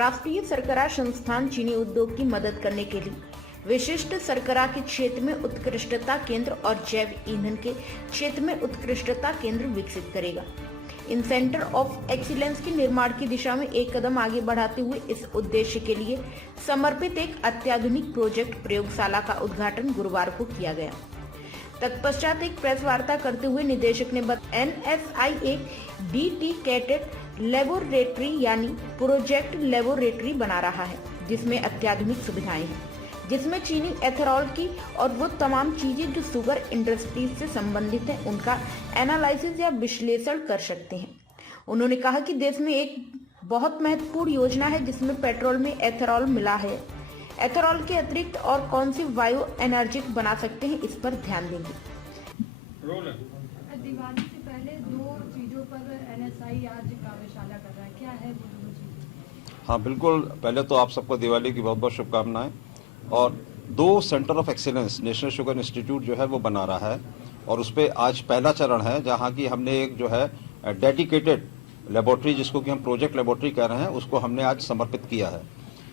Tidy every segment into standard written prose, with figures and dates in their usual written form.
राष्ट्रीय शर्करा संस्थान चीनी उद्योग की मदद करने के लिए विशिष्ट शर्करा के क्षेत्र में उत्कृष्टता केंद्र और जैव ईंधन के क्षेत्र में उत्कृष्टता केंद्र विकसित करेगा। इन सेंटर ऑफ एक्सीलेंस के निर्माण की दिशा में एक कदम आगे बढ़ाते हुए इस उद्देश्य के लिए समर्पित एक अत्याधुनिक प्रोजेक्ट प्रयोगशाला का उद्घाटन गुरुवार को किया गया। तत्पश्चात एक प्रेस वार्ता करते हुए निदेशक ने बताया NSI एक डेडिकेटेड लेबोरेटरी यानी प्रोजेक्ट लेबोरेटरी बना रहा है जिसमें अत्याधुनिक सुविधाएं हैं, जिसमें चीनी एथेनॉल की और वो तमाम चीजें जो शुगर इंडस्ट्रीज से संबंधित हैं उनका एनालिसिस या विश्लेषण कर सकते हैं। उन्होंने कहा कि देश में एक बहुत महत्वपूर्ण योजना है जिसमें पेट्रोल में एथेनॉल मिला है। एथेनॉल के अतिरिक्त और कौन सी बायो एनर्जी बना सकते हैं, इस पर ध्यान देंगे। दिवाली से पहले 2 चीजों पर NSI आज कार्यशाला कर रहा है, क्या है वो दोनों चीजें? हाँ बिल्कुल, पहले तो आप सबको दिवाली की बहुत बहुत शुभकामनाएं। और 2 centre of excellence national sugar institute जो है वो बना रहा है और उस पर आज पहला चरण है जहाँ की हमने एक जो है डेडिकेटेड लेबोरेटरी जिसको कि हम प्रोजेक्ट लेबोरेटरी कह रहे हैं उसको हमने आज समर्पित किया है।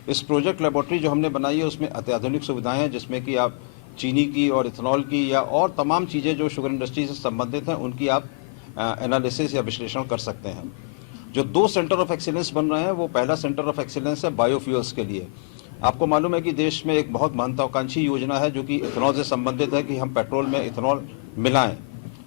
इस प्रोजेक्ट लेबोरेटरी जो हमने बनाई है उसमें अत्याधुनिक सुविधाएं हैं जिसमें कि आप चीनी की और इथेनॉल की या और तमाम चीज़ें जो शुगर इंडस्ट्री से संबंधित हैं उनकी आप एनालिसिस या विश्लेषण कर सकते हैं। जो 2 सेंटर ऑफ एक्सीलेंस बन रहे हैं वो पहला सेंटर ऑफ एक्सीलेंस है बायोफ्यूल्स के लिए। आपको मालूम है कि देश में एक बहुत महत्वाकांक्षी योजना है जो कि इथेनॉल से संबंधित है कि हम पेट्रोल में इथेनॉल मिलाएं।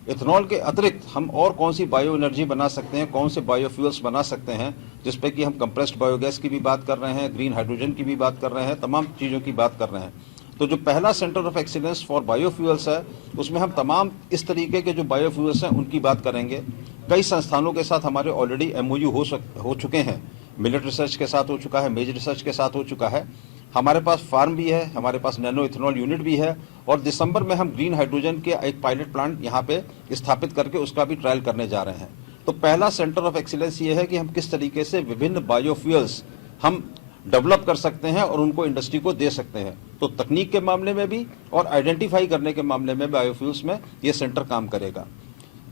इथेनॉल के अतिरिक्त हम और कौन सी बायो एनर्जी बना सकते हैं, कौन से बायोफ्यूल्स बना सकते हैं, जिसपे कि हम कंप्रेस्ड बायोगैस की भी बात कर रहे हैं, ग्रीन हाइड्रोजन की भी बात कर रहे हैं, तमाम चीज़ों की बात कर रहे हैं। तो जो पहला centre of excellence for biofuels है उसमें हम तमाम इस तरीके के जो बायोफ्यूल्स हैं उनकी बात करेंगे। कई संस्थानों के साथ हमारे ऑलरेडी MOU हो चुके हैं। मिलेट रिसर्च के साथ हो चुका है, मेज रिसर्च के साथ हो चुका है, हमारे पास फार्म भी है, हमारे पास नैनो इथेनॉल यूनिट भी है और दिसंबर में हम ग्रीन हाइड्रोजन के एक पायलट प्लांट यहाँ पे स्थापित करके उसका भी ट्रायल करने जा रहे हैं। तो पहला सेंटर ऑफ एक्सीलेंस ये है कि हम किस तरीके से विभिन्न बायोफ्यूल्स हम डेवलप कर सकते हैं और उनको इंडस्ट्री को दे सकते हैं। तो तकनीक के मामले में भी और आइडेंटिफाई करने के मामले में बायोफ्यूल्स में ये सेंटर काम करेगा।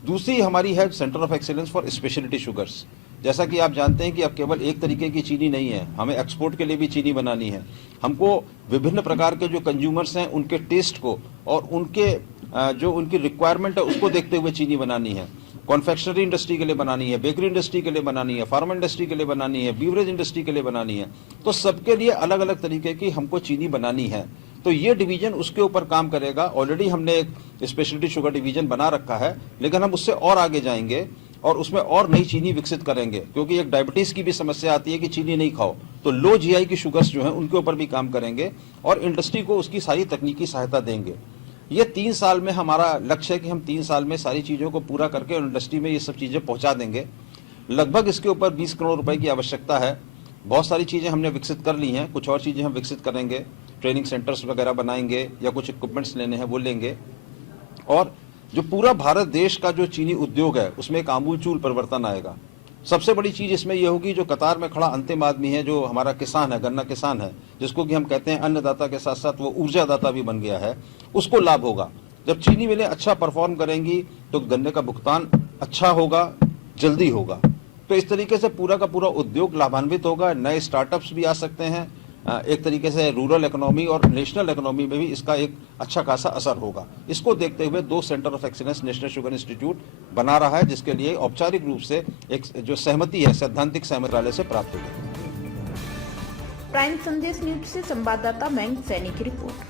दूसरी हमारी है centre of excellence for speciality sugars. जैसा कि आप जानते हैं कि अब केवल एक तरीके की चीनी नहीं है, हमें एक्सपोर्ट के लिए भी चीनी बनानी है। हमको विभिन्न प्रकार के जो कंज्यूमर्स हैं उनके टेस्ट को और उनके जो उनकी रिक्वायरमेंट है उसको देखते हुए चीनी बनानी है। कॉन्फेक्शनरी इंडस्ट्री के लिए बनानी है, बेकरी इंडस्ट्री के लिए बनानी है, फार्मा इंडस्ट्री के लिए बनानी है, बीवरेज इंडस्ट्री के लिए बनानी है। तो सबके लिए अलग अलग तरीके की हमको चीनी बनानी है। तो ये डिवीजन उसके ऊपर काम करेगा। ऑलरेडी हमने एक स्पेशलिटी शुगर डिवीजन बना रखा है, लेकिन हम उससे और आगे जाएंगे और उसमें और नई चीनी विकसित करेंगे, क्योंकि एक डायबिटीज की भी समस्या आती है कि चीनी नहीं खाओ। तो लो GI की शुगर्स जो हैं उनके ऊपर भी काम करेंगे और इंडस्ट्री को उसकी सारी तकनीकी सहायता देंगे। ये 3 साल में हमारा लक्ष्य है कि हम 3 साल में सारी चीज़ों को पूरा करके इंडस्ट्री में ये सब चीज़ें पहुंचा देंगे। लगभग इसके ऊपर 20 करोड़ रुपए की आवश्यकता है। बहुत सारी चीज़ें हमने विकसित कर ली हैं, कुछ और चीज़ें हम विकसित करेंगे, ट्रेनिंग सेंटर्स वगैरह बनाएंगे या कुछ इक्विपमेंट्स लेने हैं वो लेंगे। और जो पूरा भारत देश का जो चीनी उद्योग है उसमें एक आमूलचूल परिवर्तन आएगा। सबसे बड़ी चीज इसमें यह होगी जो कतार में खड़ा अंतिम आदमी है, जो हमारा किसान है, गन्ना किसान है, जिसको कि हम कहते हैं अन्नदाता के साथ साथ वो ऊर्जादाता भी बन गया है, उसको लाभ होगा। जब चीनी मिलें अच्छा परफॉर्म करेंगी तो गन्ने का भुगतान अच्छा होगा, जल्दी होगा। तो इस तरीके से पूरा का पूरा उद्योग लाभान्वित होगा। नए स्टार्टअप्स भी आ सकते हैं। एक तरीके से रूरल इकोनॉमी और नेशनल इकोनॉमी में भी इसका एक अच्छा खासा असर होगा। इसको देखते हुए 2 centre of excellence national sugar institute बना रहा है, जिसके लिए औपचारिक रूप से एक जो सहमति है सैद्धांतिक सहमति से प्राप्त हुई। प्राइम संदेश न्यूज से संवाददाता मैंग सैनी की रिपोर्ट।